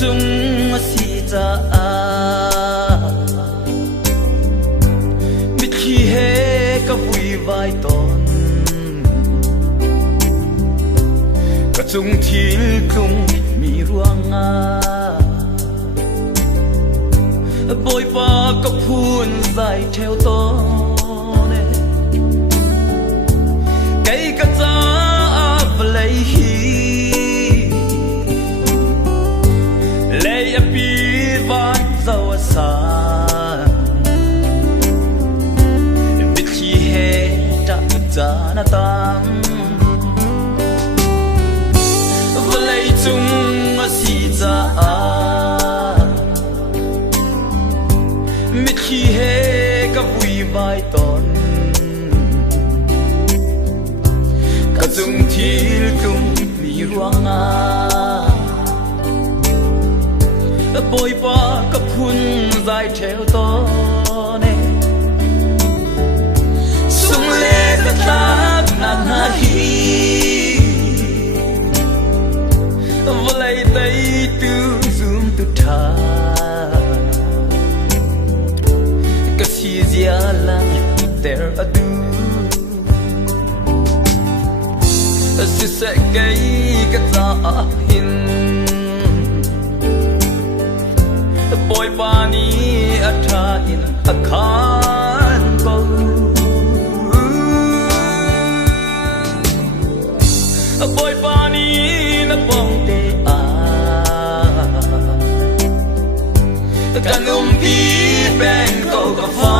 chung si cha mit khi he ka vui vai ton ka chung thil tlung mi ruanga bôi pa ka phun dài theo to ne cây ka cha lấy hi lấy pi van dâu sa biết khi he ta cha na tam và lấy chung si cha biết khi he ka vui vai ton ka chung thil tung mi ruanga bôi pa ka phun dài theo to ne sung le ka thak na na hi volay tay tu zoom tu tha ka si zia lang there adu si se kai ka ta hin boy pani atha in akhan ko boy pani na pong te kanum pi ben ko ka fa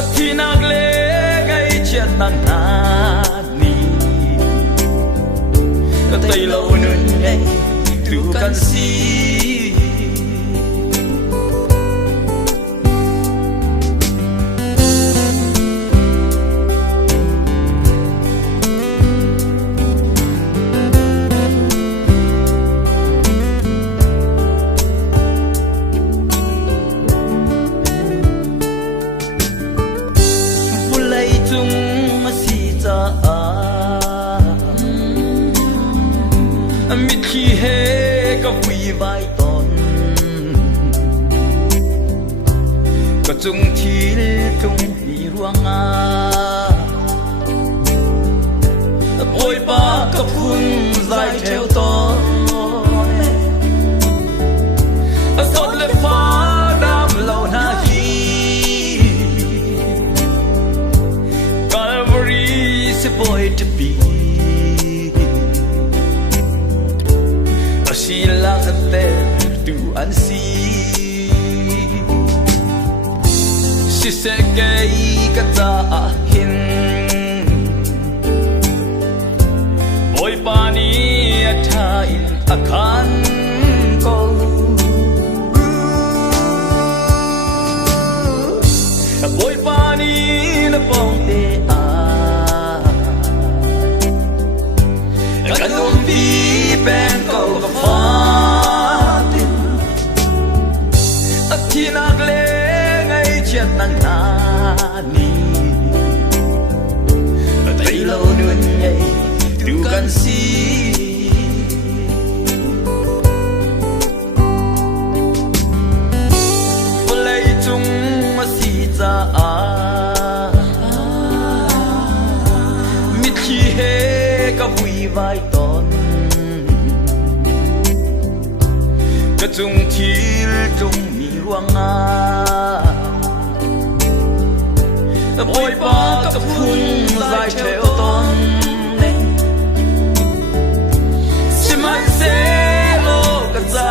athina gle gai chet na na ni tay lâu nun ngay tu kan si bulai chung si cha mit khi he ka vui vai ton ka chung thil tung mi ruanga bôi pa ka phun dài theo to sot le fa dam lo na hi Calvary se boy to be she loves it there to unsee. She said, "Gay kata hin, boy pani athain akhan ko." Boy pani na pong te kanum pi ben ko ka fa athina gle ngai chet na na ni tay lâu nun nhảy tu kan si volay chung si cha mit khi he ka vui vai ton ka chung thil tung mi ruanga bôi pa ka phun dài theo ton siman se lo ka za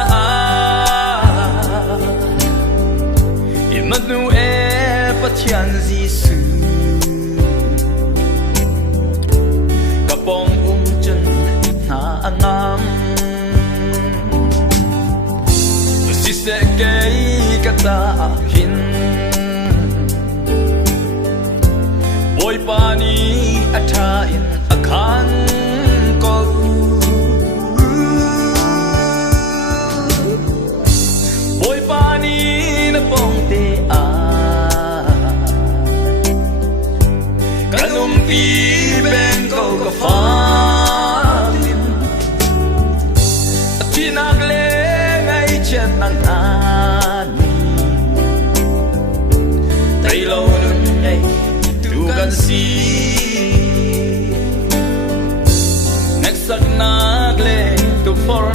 Emmanuel pathian Giêsu ka pong chân na angam si se kai kata hin boy pani atha in akhan ko boy pani na pong te kanum pi ben ko ka fa for